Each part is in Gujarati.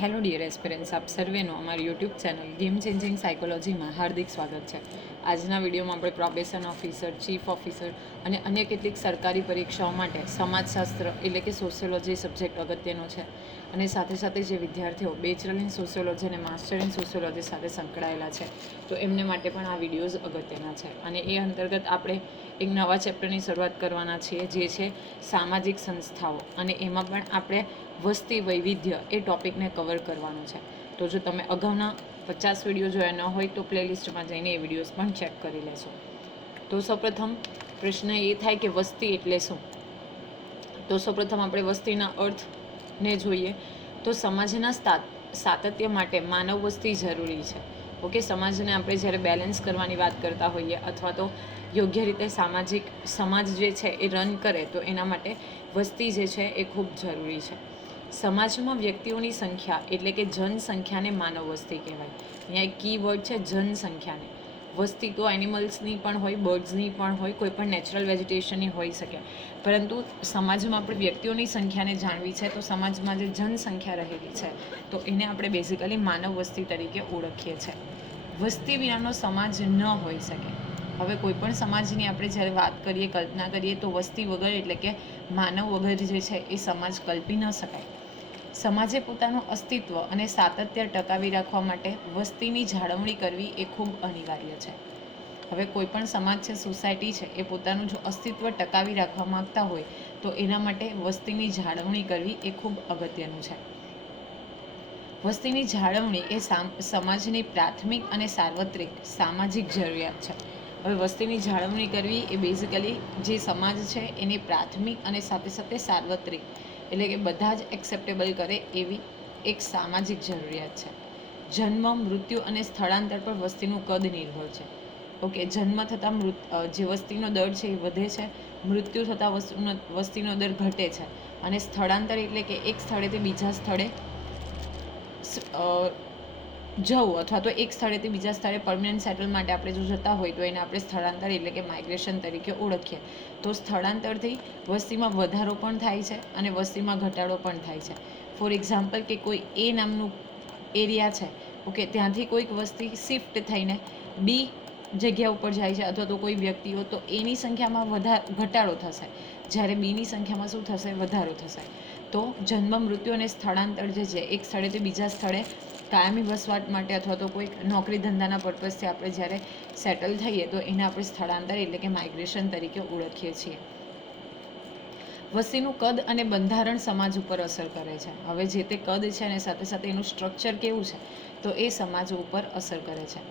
હેલો ડિયર એસ્પિરન્ટ્સ, આપ સર્વેનું અમારી યુટ્યુબ ચેનલ ગેમ ચેન્જિંગ સાયકોલોજીમાં હાર્દિક સ્વાગત છે. આજના વિડીયોમાં આપણે પ્રોબેશન ઓફિસર, ચીફ ઓફિસર અને અન્ય કેટલીક સરકારી પરીક્ષાઓ માટે સમાજશાસ્ત્ર એટલે કે સોશિયોલોજી સબ્જેક્ટ અગત્યનો છે. અને સાથે સાથે જે વિદ્યાર્થીઓ બેચલર ઇન સોશિયોલોજી અને માસ્ટર ઇન સોશિયોલોજી સાથે સંકળાયેલા છે તો એમને માટે પણ આ વિડીયોઝ અગત્યના છે. અને એ અંતર્ગત આપણે એક નવા ચેપ્ટરની શરૂઆત કરવાના છીએ, જે છે સામાજિક સંસ્થાઓ. અને એમાં પણ આપણે વસ્તી વૈવિધ્ય એ ટૉપિકને કવર કરવાનું છે. તો જો તમે અગાઉના 50 વિડીયો જોયા ન હોય તો પ્લેલિસ્ટમાં જઈને એ વિડીયોઝ પણ ચેક કરી લેશો. તો સૌપ્રથમ પ્રશ્ન એ થાય કે વસ્તી એટલે શું? તો સૌપ્રથમ આપણે વસ્તીના અર્થને જોઈએ તો સમાજના સાતત્ય માટે માનવ વસ્તી જરૂરી છે. ઓકે, સમાજને આપણે જ્યારે બેલેન્સ કરવાની વાત કરતા હોઈએ અથવા તો યોગ્ય રીતે સમાજ જે છે એ રન કરે તો એના માટે વસ્તી જે છે એ ખૂબ જરૂરી છે. સમાજમાં વ્યક્તિઓની સંખ્યા એટલે કે જનસંખ્યાને માનવ વસ્તી કહેવાય. અહીંયા એક કી વર્ડ છે જનસંખ્યાને. વસ્તી તો એનિમલ્સની પણ હોય, બર્ડ્સની પણ હોય, કોઈ પણ નેચરલ વેજીટેશનની હોઈ શકે, પરંતુ સમાજમાં આપણે વ્યક્તિઓની સંખ્યાને જાણવી છે તો સમાજમાં જે જનસંખ્યા રહેલી છે તો એને આપણે બેઝિકલી માનવ વસ્તી તરીકે ઓળખીએ છીએ. વસ્તી વિનાનો સમાજ ન હોઈ શકે. હવે કોઈ પણ સમાજની આપણે જ્યારે વાત કરીએ, કલ્પના કરીએ તો વસ્તી વગર એટલે કે માનવ વગર જે છે એ સમાજ કલ્પી ન શકાય. સમાજે પોતાનું અસ્તિત્વ અને સાતત્ય ટકાવી રાખવા માટે વસ્તીની જાળવણી કરવી એ ખૂબ અનિવાર્ય છે. હવે કોઈ પણ સમાજ છે, સોસાયટી છે, એ પોતાનું જો અસ્તિત્વ ટકાવી રાખવા માંગતા હોય તો એના માટે વસ્તીની જાળવણી કરવી એ ખૂબ અગત્યનું છે. વસ્તીની જાળવણી એ સમાજની પ્રાથમિક અને સાર્વત્રિક સામાજિક જરૂરિયાત છે. હવે વસ્તીની જાળવણી કરવી એ બેઝિકલી જે સમાજ છે એની પ્રાથમિક અને સાથે સાથે સાર્વત્રિક એટલે કે બધા જ એક્સેપ્ટેબલ કરે એવી એક સામાજિક જરૂરિયાત છે. જન્મ, મૃત્યુ અને સ્થળાંતર પર વસ્તીનું કદ નિર્ભર છે. ઓકે, જન્મ થતાં જે વસ્તીનો દર છે એ વધે છે, મૃત્યુ થતાં વસ્તીનો દર ઘટે છે, અને સ્થળાંતર એટલે કે એક સ્થળેથી બીજા સ્થળે જવું અથવા તો એક સ્થળેથી બીજા સ્થળે પરમનન્ટ સેટલ માટે આપણે જો જતા હોય તો એને આપણે સ્થળાંતર એટલે કે માઇગ્રેશન તરીકે ઓળખીએ. તો સ્થળાંતરથી વસ્તીમાં વધારો પણ થાય છે અને વસ્તીમાં ઘટાડો પણ થાય છે. ફોર એક્ઝામ્પલ કે કોઈ એ નામનું એરિયા છે, ઓકે, ત્યાંથી કોઈક વસ્તી શિફ્ટ થઈને બી જગ્યા ઉપર જાય છે અથવા તો કોઈ વ્યક્તિઓ, તો એની સંખ્યામાં ઘટાડો થશે, જ્યારે બીની સંખ્યામાં શું થશે? વધારો થશે. તો જન્મ, મૃત્યુ અને સ્થળાંતર જે છે એક સ્થળેથી બીજા સ્થળે કાયમી વસવાટ માટે અથવા તો કોઈ નોકરી ધંધાના પર્પઝથી આપણે જ્યારે સેટલ થઈએ તો એને આપણે સ્થળાંતર એટલે કે માઇગ્રેશન તરીકે ઓળખીએ છીએ. વસ્તીનું કદ અને બંધારણ સમાજ ઉપર અસર કરે છે. હવે જે તે કદ છે અને સાથે સાથે એનું સ્ટ્રક્ચર કેવું છે તો એ સમાજ ઉપર અસર કરે છે.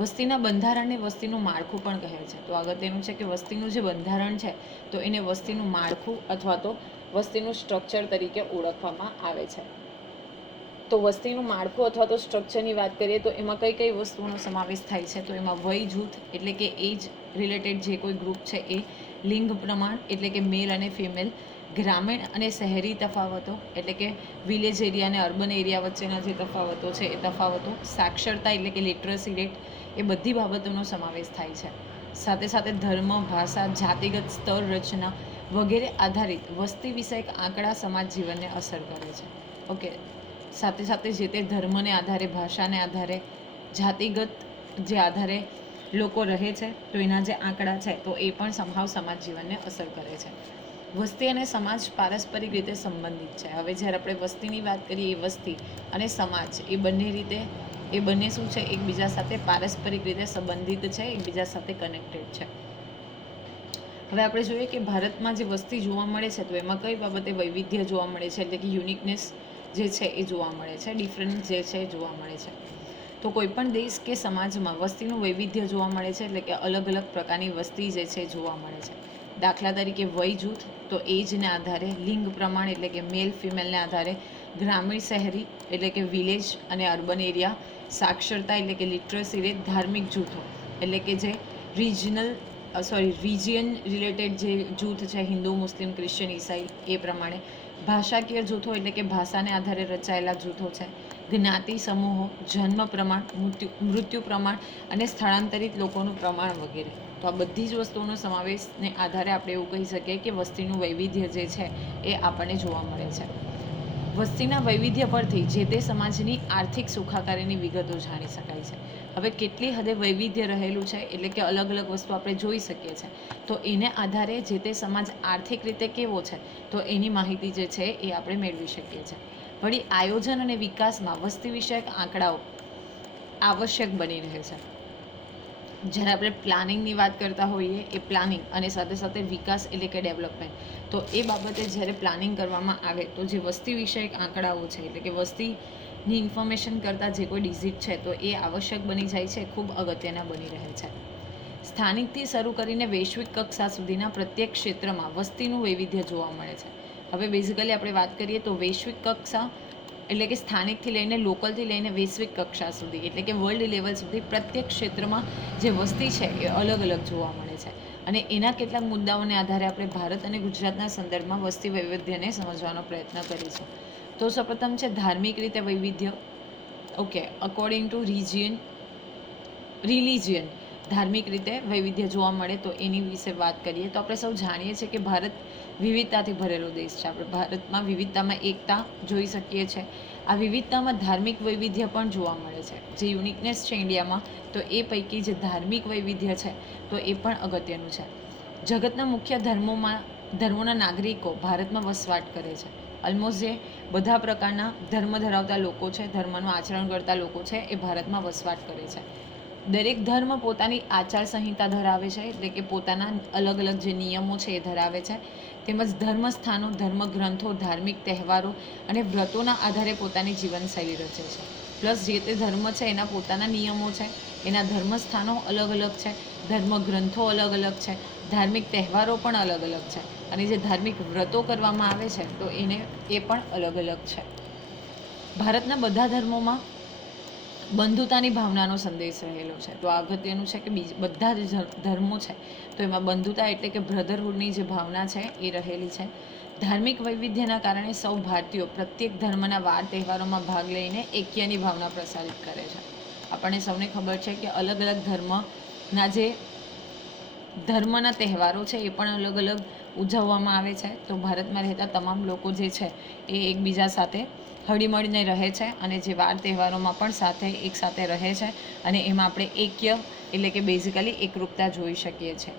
વસ્તીના બંધારણને વસ્તીનું માળખું પણ કહે છે. તો અગત્યનું છે કે વસ્તીનું જે બંધારણ છે તો એને વસ્તીનું માળખું અથવા તો વસ્તીનું સ્ટ્રક્ચર તરીકે ઓળખવામાં આવે છે. તો વસ્તીનું માળખું અથવા તો સ્ટ્રક્ચરની વાત કરીએ તો એમાં કઈ કઈ વસ્તુઓનો સમાવેશ થાય છે? તો એમાં વય જૂથ એટલે કે એજ રિલેટેડ જે કોઈ ગ્રુપ છે એ, લિંગ પ્રમાણ એટલે કે મેલ અને ફિમેલ, ગ્રામીણ અને શહેરી તફાવતો એટલે કે વિલેજ એરિયા અને અર્બન એરિયા વચ્ચેના જે તફાવતો છે એ તફાવતો, સાક્ષરતા એટલે કે લિટરસી રેટ, એ બધી બાબતોનો સમાવેશ થાય છે. સાથે સાથે ધર્મ, ભાષા, જાતિગત સ્તર રચના વગેરે આધારિત વસ્તી વિષયક આંકડા સમાજ જીવનને અસર કરે છે. ઓકે, સાથે સાથે જે તે ધર્મને આધારે, ભાષાને આધારે, જાતિગત જે આધારે લોકો રહે છે તો એના જે આંકડા છે તો એ પણ સમાજ જીવનને અસર કરે છે. વસ્તી અને સમાજ પારસ્પરિક રીતે સંબંધિત છે. હવે જ્યારે આપણે વસ્તીની વાત કરીએ, એ વસ્તી અને સમાજ એ બંને શું છે? એકબીજા સાથે પારસ્પરિક રીતે સંબંધિત છે, એકબીજા સાથે કનેક્ટેડ છે. હવે આપણે જોઈએ કે ભારતમાં જે વસ્તી જોવા મળે છે તો એમાં કઈ બાબતે વૈવિધ્ય જોવા મળે છે એટલે કે યુનિકનેસ જે છે એ જોવા મળે છે, ડિફરન્સ જે છે એ જોવા મળે છે. તો કોઈ પણ દેશ કે સમાજમાં વસ્તીનું વૈવિધ્ય જોવા મળે છે એટલે કે અલગ અલગ પ્રકારની વસ્તી જે છે જોવા મળે છે. દાખલા તરીકે વય જૂથ તો એજને આધારે, લિંગ પ્રમાણ એટલે કે મેલ ફિમેલને આધારે, ગ્રામીણ શહેરી એટલે કે વિલેજ અને અર્બન એરિયા, સાક્ષરતા એટલે કે લિટરસી રેટ, ધાર્મિક જૂથો એટલે કે જે રિજિયન રિલેટેડ જે જૂથ છે, હિન્દુ, મુસ્લિમ, ક્રિશ્ચિયન, ઈસાઈ, એ પ્રમાણે, ભાષાકીય જૂથો એટલે કે ભાષાને આધારે રચાયેલા જૂથો છે, જ્ઞાતિ સમૂહો, જન્મ પ્રમાણ, મૃત્યુ પ્રમાણ અને સ્થળાંતરિત લોકોનું પ્રમાણ વગેરે. તો આ બધી જ વસ્તુઓનો સમાવેશને આધારે આપણે એવું કહી શકીએ કે વસ્તીનું વૈવિધ્ય જે છે એ આપણને જોવા મળે છે. વસ્તીના વૈવિધ્ય પરથી જે તે સમાજની આર્થિક સુખાકારીની વિગતો જાણી શકાય છે. હવે કેટલી હદે વૈવિધ્ય રહેલું છે એટલે કે અલગ અલગ વસ્તુ આપણે જોઈ શકીએ છીએ, તો એને આધારે જે તે સમાજ આર્થિક રીતે કેવો છે તો એની માહિતી જે છે એ આપણે મેળવી શકીએ છીએ. વળી આયોજન અને વિકાસમાં વસ્તી વિષયક આંકડાઓ આવશ્યક બની રહે છે. જ્યારે આપણે પ્લાનિંગની વાત કરતા હોઈએ, એ પ્લાનિંગ અને સાથે સાથે વિકાસ એટલે કે ડેવલપમેન્ટ, તો એ બાબતે જ્યારે પ્લાનિંગ કરવામાં આવે તો જે વસ્તી વિષયક આંકડાઓ છે એટલે કે વસ્તીની ઇન્ફોર્મેશન કરતાં જે કોઈ ડિઝિટ છે તો એ આવશ્યક બની જાય છે, ખૂબ અગત્યના બની રહે છે. સ્થાનિકથી શરૂ કરીને વૈશ્વિક કક્ષા સુધીના પ્રત્યેક ક્ષેત્રમાં વસ્તીનું વૈવિધ્ય જોવા મળે છે. હવે બેઝિકલી આપણે વાત કરીએ તો વૈશ્વિક કક્ષા એટલે કે સ્થાનિકથી લઈને લોકલથી લઈને વૈશ્વિક કક્ષા સુધી એટલે કે વર્લ્ડ લેવલ સુધી પ્રત્યેક ક્ષેત્રમાં જે વસ્તી છે એ અલગ અલગ જોવા મળે છે. અને એના કેટલાક મુદ્દાઓને આધારે આપણે ભારત અને ગુજરાતના સંદર્ભમાં વસ્તી વૈવિધ્યને સમજવાનો પ્રયત્ન કરીશું. તો સૌપ્રથમ છે ધાર્મિક રીતે વૈવિધ્ય. ઓકે, અકોર્ડિંગ ટુ રિલિજિયન ધાર્મિક રીતે વૈવિધ્ય જોવા મળે તો એની વિશે વાત કરીએ તો આપણે સૌ જાણીએ છીએ કે ભારત વિવિધતાથી ભરેલો દેશ છે. આપણે ભારતમાં વિવિધતામાં એકતા જોઈ શકીએ છીએ. આ વિવિધતામાં ધાર્મિક વૈવિધ્ય પણ જોવા મળે છે. જે યુનિકનેસ છે ઇન્ડિયામાં, તો એ પૈકી જે ધાર્મિક વૈવિધ્ય છે તો એ પણ અગત્યનું છે. જગતના મુખ્ય ધર્મોના નાગરિકો ભારતમાં વસવાટ કરે છે. ઓલમોસ્ટ જે બધા પ્રકારના ધર્મ ધરાવતા લોકો છે, ધર્મનું આચરણ કરતા લોકો છે, એ ભારતમાં વસવાટ કરે છે. દરેક ધર્મ પોતાની આચાર સંહિતા ધરાવે છે એટલે કે પોતાના અલગ અલગ જે નિયમો છે એ ધરાવે છે. તેમજ ધર્મ સ્થાનો, ધર્મ ગ્રંથો, ધાર્મિક તહેવારો અને વ્રતોના આધારે પોતાની જીવનશૈલી રચે છે. પ્લસ જે તે ધર્મ છે એના પોતાના નિયમો છે, એના ધર્મ સ્થાનો અલગ અલગ છે, ધર્મ ગ્રંથો અલગ અલગ છે, ધાર્મિક તહેવારો પણ અલગ અલગ છે, અને જે ધાર્મિક વ્રતો કરવામાં આવે છે તો એ પણ અલગ અલગ છે. ભારતના બધા ધર્મોમાં બંધુતાની ભાવનાનો સંદેશ રહેલો છે. તો આ અગત્યનું છે કે બધા જ ધર્મો છે તો એમાં બંધુતા એટલે કે બ્રધરહુડની જે ભાવના છે એ રહેલી છે. ધાર્મિક વૈવિધ્યના કારણે સૌ ભારતીયો પ્રત્યેક ધર્મના વાર તહેવારોમાં ભાગ લઈને એક્યની ભાવના પ્રસારિત કરે છે. આપણને સૌને ખબર છે કે અલગ અલગ ધર્મના તહેવારો છે એ પણ અલગ અલગ ઉજવવામાં આવે છે. તો ભારતમાં રહેતા તમામ લોકો જે છે એ એકબીજા સાથે હળીમળીને રહે છે અને જે વાર તહેવારોમાં પણ એક સાથે રહે છે, અને એમાં આપણે એક્ય એટલે કે બેઝિકલી એકરૂપતા જોઈ શકીએ છીએ.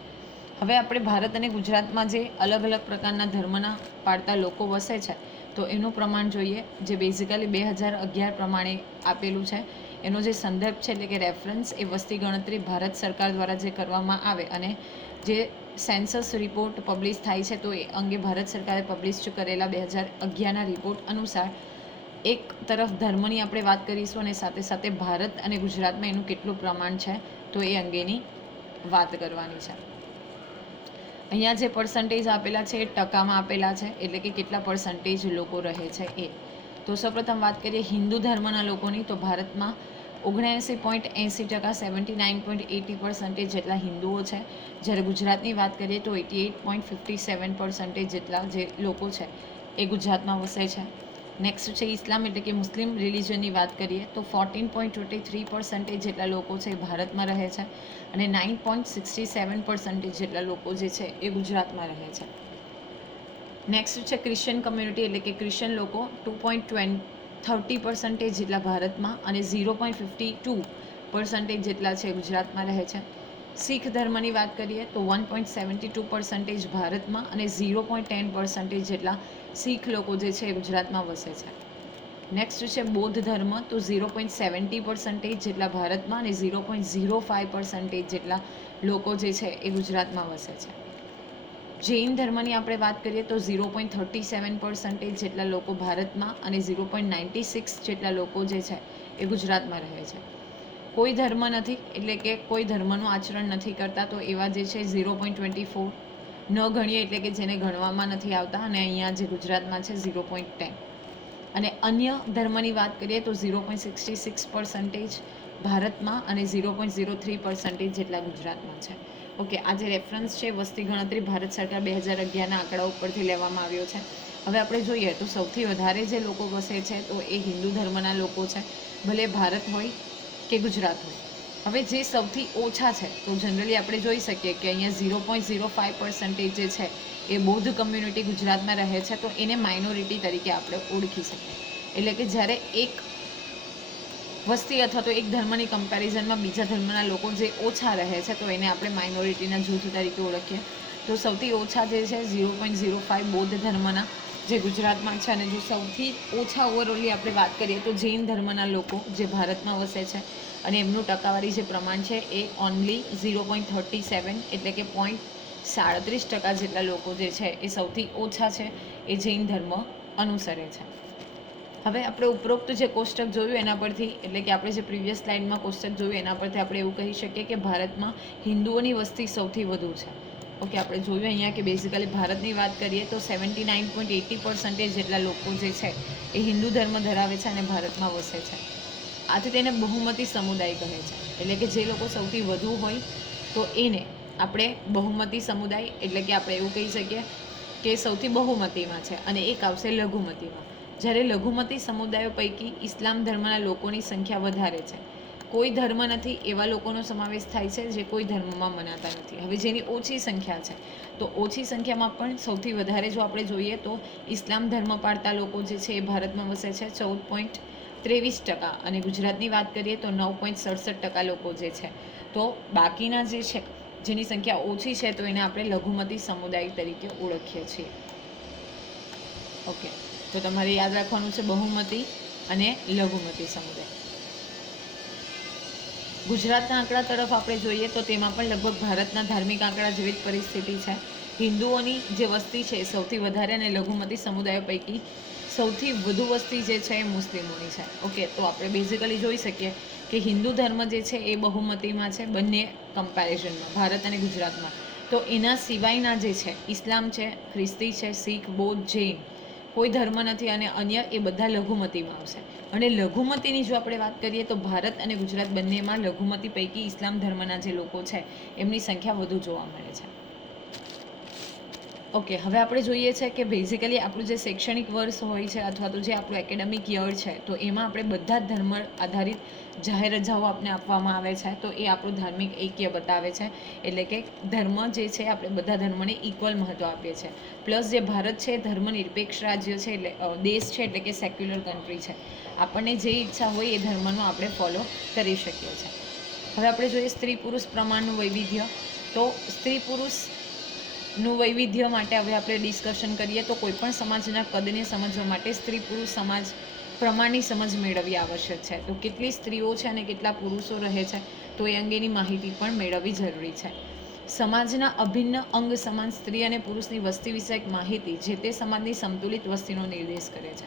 હવે આપણે ભારત અને ગુજરાતમાં જે અલગ અલગ પ્રકારના ધર્મના પાળતા લોકો વસે છે તો એનું પ્રમાણ જોઈએ, જે બેઝિકલી 2011 પ્રમાણે આપેલું છે. એનો જે સંદર્ભ છે એટલે કે રેફરન્સ એ વસ્તી ગણતરી ભારત સરકાર દ્વારા જે કરવામાં આવે અને જે સેન્સસ રિપોર્ટ પબ્લિશ થાય છે તો એ અંગે ભારત સરકારે પબ્લિશ કરેલા 2011ના રિપોર્ટ અનુસાર એક તરફ ધર્મની આપણે વાત કરીશું અને સાથે સાથે ભારત અને ગુજરાતમાં એનું કેટલું પ્રમાણ છે તો એ અંગેની વાત કરવાની છે. અહીંયા જે પર્સન્ટેજ આપેલા છે એ ટકામાં આપેલા છે એટલે કે કેટલા પર્સન્ટેજ લોકો રહે છે એ. તો સૌપ્રથમ વાત કરીએ હિન્દુ ધર્મના લોકોની, તો ભારતમાં 79.80%, 79.80% જેટલા હિન્દુઓ છે. જ્યારે ગુજરાતની વાત કરીએ તો 88.57% જેટલા જે લોકો છે એ ગુજરાતમાં વસે છે. નેક્સ્ટ છે ઇસ્લામ એટલે કે મુસ્લિમ રિલિજનની વાત કરીએ તો 14.23% જેટલા લોકો છે એ ભારતમાં રહે છે, અને 9.67% જેટલા લોકો જે છે એ ગુજરાતમાં રહે છે. નેક્સ્ટ છે ક્રિશ્ચિયન કમ્યુનિટી એટલે કે ક્રિશ્ચિયન લોકો 2.30% જેટલા ભારતમાં અને 0.52% જેટલા છે ગુજરાતમાં રહે છે. શીખ ધર્મની વાત કરીએ તો 1.72% ભારતમાં અને 0.10% જેટલા શીખ લોકો જે છે એ ગુજરાતમાં વસે છે. નેક્સ્ટ છે બૌદ્ધ ધર્મ, તો 0.70% જેટલા ભારતમાં અને 0.05% જેટલા લોકો જે છે એ ગુજરાતમાં વસે છે. જૈન ધર્મની આપણે વાત કરીએ તો 0.37% જેટલા લોકો ભારતમાં અને 0.96 જેટલા લોકો જે છે એ ગુજરાતમાં રહે છે. કોઈ ધર્મ નથી એટલે કે કોઈ ધર્મનું આચરણ નથી કરતા તો એવા જે છે 0.24 ન ગણીએ એટલે કે જેને ગણવામાં નથી આવતા, અને અહીંયા જે ગુજરાતમાં છે 0.10. અને અન્ય ધર્મની વાત કરીએ તો 0.66% ભારતમાં અને 0.03% જેટલા ગુજરાતમાં છે. ઓકે, આ જે રેફરન્સ છે વસ્તી ગણતરી ભારત સરકાર 2011ના આંકડા ઉપરથી લેવામાં આવ્યો છે. હવે આપણે જોઈએ તો સૌથી વધારે જે લોકો વસે છે તો એ હિન્દુ ધર્મના લોકો છે, ભલે ભારત હોય કે ગુજરાત હોય. હવે જે સૌથી ઓછા છે તો જનરલી આપણે જોઈ શકીએ કે અહીંયા 0.05% જે છે એ બૌદ્ધ કમ્યુનિટી ગુજરાતમાં રહે છે, તો એને માઇનોરિટી તરીકે આપણે ઓળખી શકીએ. એટલે કે જ્યારે એક વસ્તી અથવા તો એક ધર્મની કમ્પેરિઝનમાં બીજા ધર્મના લોકો જે ઓછા રહે છે તો એને આપણે માઇનોરિટીના જૂથ તરીકે ઓળખીએ. તો સૌથી ઓછા જે છે 0.05 બૌદ્ધ ધર્મના જે ગુજરાતમાં છે, અને જો સૌથી ઓછા ઓવરઓલની આપણે વાત કરીએ તો જૈન ધર્મના લોકો જે ભારતમાં વસે છે અને એમનું ટકાવારી જે પ્રમાણ છે એ ઓનલી 0.37 એટલે કે 0.37% જેટલા લોકો જે છે એ સૌથી ઓછા છે એ જૈન ધર્મ અનુસરે છે. હવે આપણે ઉપરોક્ત જે કોષ્ટક જોયું એના પરથી, એટલે કે આપણે જે પ્રીવિયસ સ્લાઇડમાં કોષ્ટક જોયું એના પરથી આપણે એવું કહી શકીએ કે ભારતમાં હિન્દુઓની વસ્તી સૌથી વધુ છે. ઓકે, આપણે જોયું અહીંયા કે બેઝિકલી ભારતની વાત કરીએ તો 79.80% જેટલા લોકો જે છે એ હિન્દુ ધર્મ ધરાવે છે અને ભારતમાં વસે છે. આથી તેને બહુમતી સમુદાય કહે છે. એટલે કે જે લોકો સૌથી વધુ હોય તો એને આપણે બહુમતી સમુદાય, એટલે કે આપણે એવું કહી શકીએ કે સૌથી બહુમતીમાં છે, અને એક આવશે લઘુમતીમાં. જ્યારે લઘુમતી સમુદાયો પૈકી ઇસ્લામ ધર્મના લોકોની સંખ્યા વધારે છે. કોઈ ધર્મ નથી એવા લોકોનો સમાવેશ થાય છે જે કોઈ ધર્મમાં મનાતા નથી. હવે જેની ઓછી સંખ્યા છે તો ઓછી સંખ્યામાં પણ સૌથી વધારે જો આપણે જોઈએ તો ઇસ્લામ ધર્મ પાળતા લોકો જે છે એ ભારતમાં વસે છે 14.23%, અને ગુજરાતની વાત કરીએ તો 9.67% લોકો જે છે. તો બાકીના જે છે જેની સંખ્યા ઓછી છે તો એને આપણે લઘુમતી સમુદાય તરીકે ઓળખીએ છીએ. ઓકે, તો તમારે યાદ રાખવાનું છે બહુમતી અને લઘુમતી સમુદાય. ગુજરાતના આંકડા તરફ આપણે જોઈએ તો તેમાં પણ લગભગ ભારતના ધાર્મિક આંકડા જેવી જ પરિસ્થિતિ છે. હિન્દુઓની જે વસ્તી છે એ સૌથી વધારે, અને લઘુમતી સમુદાયો પૈકી સૌથી વધુ વસ્તી જે છે એ મુસ્લિમોની છે. ઓકે, તો આપણે બેઝિકલી જોઈ શકીએ કે હિન્દુ ધર્મ જે છે એ બહુમતીમાં છે બંને કમ્પેરિઝનમાં, ભારત અને ગુજરાતમાં. તો એના સિવાયના જે છે ઇસ્લામ છે, ખ્રિસ્તી છે, શીખ, બૌદ્ધ, જૈન કોઈ ધર્મ નથી, અને અન્ય એ બધા લઘુમતીમાં આવશે. અને લઘુમતીની જો આપણે વાત કરીએ તો ભારત અને ગુજરાત બંનેમાં લઘુમતી પૈકી ઇસ્લામ ધર્મના જે લોકો છે એમની સંખ્યા વધુ જોવા મળે છે. ઓકે, હવે આપણે જોઈએ છે કે બેઝિકલી આપણું જે શૈક્ષણિક વર્ષ હોય છે અથવા તો જે આપણું એકેડેમિક યર છે તો એમાં આપણે બધા જ ધર્મ આધારિત જાહેર રજાઓ આપણે આપવામાં આવે છે. તો એ આપણું ધાર્મિક ઐક્ય બતાવે છે. એટલે કે ધર્મ જે છે આપણે બધા ધર્મને ઇક્વલ મહત્ત્વ આપીએ છીએ. પ્લસ જે ભારત છે ધર્મનિરપેક્ષ રાજ્ય છે, એટલે દેશ છે, એટલે કે સેક્યુલર કન્ટ્રી છે. આપણને જે ઈચ્છા હોય એ ધર્મનું આપણે ફોલો કરી શકીએ છીએ. હવે આપણે જોઈએ સ્ત્રી પુરુષ પ્રમાણનું વૈવિધ્ય. તો સ્ત્રી પુરુષનું વૈવિધ્ય માટે હવે આપણે ડિસ્કશન કરીએ તો કોઈપણ સમાજના કદને સમજવા માટે સ્ત્રી પુરુષ સમાજ પ્રમાણની સમજ મેળવવી આવશ્યક છે. તો કેટલી સ્ત્રીઓ છે અને કેટલા પુરુષો રહે છે તો એ અંગેની માહિતી પણ મેળવવી જરૂરી છે. સમાજના અભિન્ન અંગ સમાન સ્ત્રી અને પુરુષની વસ્તી વિષયક માહિતી જે તે સમાજની સંતુલિત વસ્તીનો નિર્દેશ કરે છે.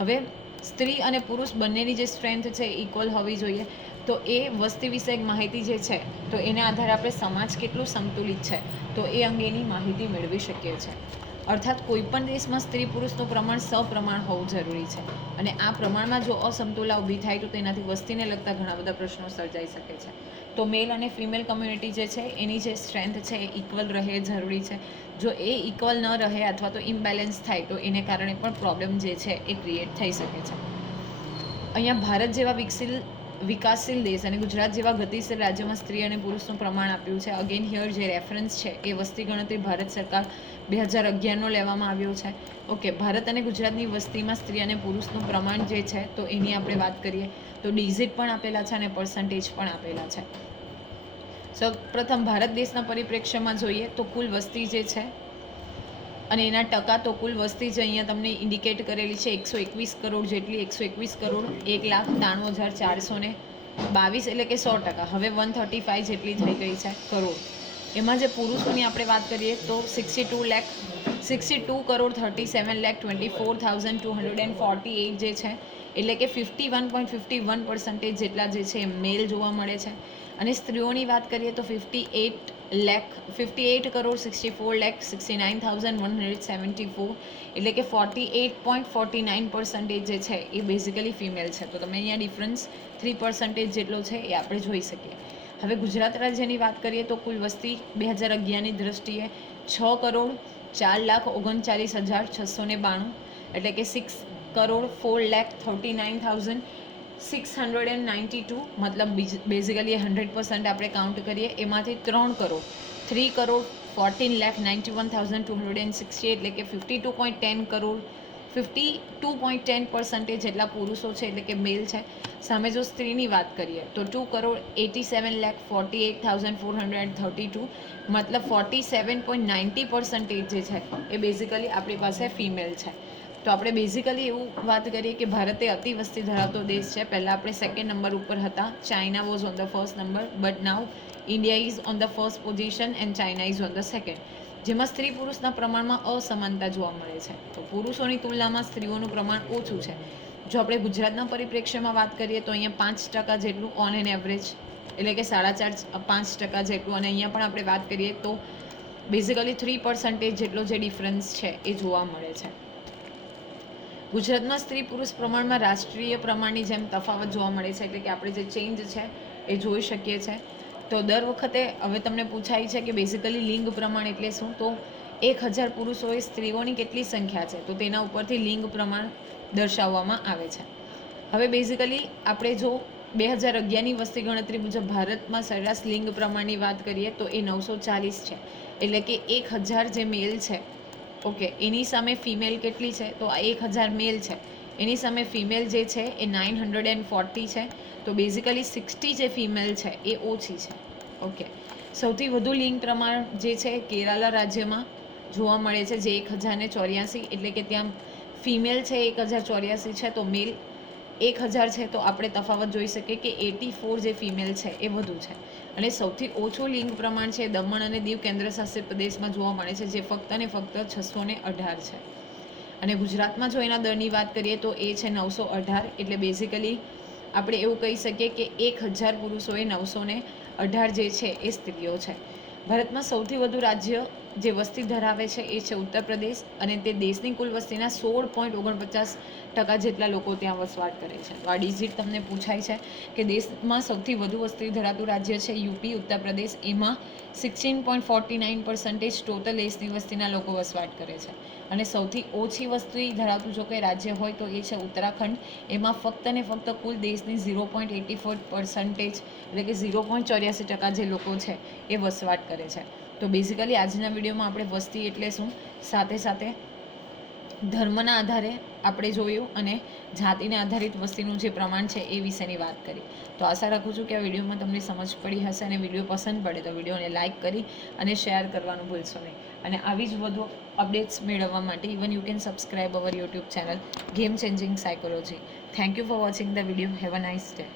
હવે સ્ત્રી અને પુરુષ બંનેની જે સ્ટ્રેન્થ છે ઇક્વલ હોવી જોઈએ. તો એ વસ્તી વિષયક માહિતી જે છે તો એના આધારે આપણે સમાજ કેટલું સંતુલિત છે તો એ અંગેની માહિતી મેળવી શકીએ છીએ. અર્થાત કોઈપણ દેશમાં સ્ત્રી પુરુષનું પ્રમાણ સપ્રમાણ હોવું જરૂરી છે. અને આ પ્રમાણમાં જો અસમતુલા ઊભી થાય તો તેનાથી વસ્તીને લગતા ઘણા બધા પ્રશ્નો સર્જાઈ શકે છે. તો મેલ અને ફિમેલ કમ્યુનિટી જે છે એની જે સ્ટ્રેન્થ છે એ ઇક્વલ રહે જરૂરી છે. જો એ ઇક્વલ ન રહે અથવા તો ઇમ્બેલેન્સ થાય તો એને કારણે પણ પ્રોબ્લેમ જે છે એ ક્રિએટ થઈ શકે છે. અહીંયા ભારત જેવા વિકાસશીલ દેશ અને ગુજરાત જેવા ગતિશીલ રાજ્યોમાં સ્ત્રી અને પુરુષનું પ્રમાણ આપ્યું છે. અગેન હિયર જે રેફરન્સ છે એ વસ્તી ગણતરી ભારત સરકાર 2011નો લેવામાં આવ્યો છે. ઓકે, ભારત અને ગુજરાતની વસ્તીમાં સ્ત્રી અને પુરુષનું પ્રમાણ જે છે તો એની આપણે વાત કરીએ તો ડિઝિટ પણ આપેલા છે અને પર્સન્ટેજ પણ આપેલા છે. પ્રથમ ભારત દેશના પરિપ્રેક્ષ્યમાં જોઈએ તો કુલ વસ્તી જે છે અને એના ટકા, તો કુલ વસ્તી જે અહીંયા તમને ઇન્ડિકેટ કરેલી છે 121 કરોડ જેટલી, 121 કરોડ 1,93,422 એટલે કે 100%. હવે 135 જેટલી થઈ ગઈ છે કરોડ. એમાં જે પુરુષોની આપણે વાત કરીએ તો 62 કરોડ 37,24,248 જે છે, એટલે કે 51.51% જેટલા જે છે મેલ જોવા મળે છે. અને સ્ત્રીઓની વાત કરીએ તો 58 કરોડ 64,69,174 એટલે કે 48.49% જે છે એ બેઝિકલી ફિમેલ છે. તો તમે અહીંયા ડિફરન્સ 3% જેટલો છે એ આપણે જોઈ શકીએ. હવે ગુજરાત રાજ્યની વાત કરીએ તો કુલ વસ્તી 2011ની દ્રષ્ટિએ 6 કરોડ 4,39,692 એટલે કે 6 કરોડ 4,39,692 692 મતલબ બેઝિકલી 100% આપણે કાઉન્ટ કરીએ એમાંથી 3 કરોડ 3,14,91,268 એટલે કે 52.10 કરોડ 52.10% જેટલા પુરુષો છે એટલે કે મેલ છે. સામે જો સ્ત્રીની વાત કરીએ તો 2,87,48,432 મતલબ 47.90% જે છે એ બેઝિકલી આપણી પાસે ફિમેલ છે. તો આપણે બેઝિકલી એવું વાત કરીએ કે ભારત એ અતિ વસ્તી ધરાવતો દેશ છે. પહેલાં આપણે સેકન્ડ નંબર ઉપર હતા. China was on the first number but now India is on the first position and China is on the second, જેમાં સ્ત્રી પુરુષના પ્રમાણમાં અસમાનતા જોવા મળે છે. તો પુરુષોની તુલનામાં સ્ત્રીઓનું પ્રમાણ ઓછું છે. જો આપણે ગુજરાતના પરિપ્રેક્ષ્યમાં વાત કરીએ તો અહીંયા 5% જેટલું ઓન એન એવરેજ એટલે કે 4.5-5% જેટલું, અને અહીંયા પણ આપણે વાત કરીએ તો બેઝિકલી 3% જેટલો જે ડિફરન્સ છે એ જોવા મળે છે. ગુજરાતમાં સ્ત્રી પુરુષ પ્રમાણમાં રાષ્ટ્રીય પ્રમાણની જેમ તફાવત જોવા મળે છે, એટલે કે આપણે જે ચેન્જ છે એ જોઈ શકીએ છીએ. તો દર વખતે હવે તમને પૂછાય છે કે બેઝિકલી લિંગ પ્રમાણ એટલે શું, તો 1000 પુરુષોએ સ્ત્રીઓની કેટલી સંખ્યા છે તો તેના ઉપરથી લિંગ પ્રમાણ દર્શાવવામાં આવે છે. હવે બેઝિકલી આપણે જો 2011ની વસ્તી ગણતરી મુજબ ભારતમાં સરેરાશ લિંગ પ્રમાણની વાત કરીએ તો એ 940 છે, એટલે કે 1000 જે મેલ છે ઓકે એની સામે ફિમેલ કેટલી છે, તો આ 1000 મેલ છે એની સામે ફિમેલ જે છે એ 940 છે. તો બેઝિકલી 60 જે ફિમેલ છે એ ઓછી છે. ઓકે, સૌથી વધુ લિંગ પ્રમાણ જે છે કેરાલા રાજ્યમાં જોવા મળે છે, જે 1084 એટલે કે ત્યાં ફિમેલ છે 1084 છે તો મેલ 1000 છે. તો આપણે તફાવત જોઈ શકીએ કે 84 જે ફિમેલ છે એ વધુ છે. અને સૌથી ઓછું લિંગ પ્રમાણ છે દમણ અને દીવ કેન્દ્રશાસિત પ્રદેશમાં જોવા મળે છે, જે ફક્ત ને ફક્ત 618 છે. અને ગુજરાતમાં જો એના દરની વાત કરીએ તો એ છે 918, એટલે બેઝિકલી આપણે એવું કહી શકીએ કે 1000 પુરુષોએ 918 જે છે એ સ્ત્રીઓ છે. ભારતમાં સૌથી વધુ રાજ્ય જે વસ્તી ધરાવે છે એ છે ઉત્તર પ્રદેશ, અને તે દેશની કુલ વસ્તીના 16.49% જેટલા લોકો ત્યાં વસવાટ કરે છે. તો આ ડિજિટ તમને પૂછાય છે કે દેશમાં સૌથી વધુ વસ્તી ધરાવતું રાજ્ય છે યુપી ઉત્તર પ્રદેશ, એમાં 16.49% ટોટલ દેશની વસ્તીના લોકો વસવાટ કરે છે. અને સૌથી ઓછી વસ્તી ધરાવતું જો કોઈ રાજ્ય હોય તો એ છે ઉત્તરાખંડ, એમાં ફક્ત ને ફક્ત કુલ દેશની 0.84% એટલે કે 0.84% જે લોકો છે એ વસવાટ કરે છે. તો બેઝિકલી આજના વિડીયોમાં આપણે વસ્તી એટલે શું, સાથે સાથે ધર્મના આધારે આપણે જોયું અને જાતિને આધારિત વસ્તીનું જે પ્રમાણ છે એ વિશેની વાત કરી. તો આશા રાખું છું કે આ વિડીયોમાં તમને સમજ પડી હશે, અને વિડીયો પસંદ પડે તો વિડીયોને લાઇક કરી અને શેર કરવાનું ભૂલશો નહીં. અને આવી જ વધુ અપડેટ્સ મેળવવા માટે even you can subscribe our YouTube channel game changing psychology. Thank you for watching the video. Have a nice day.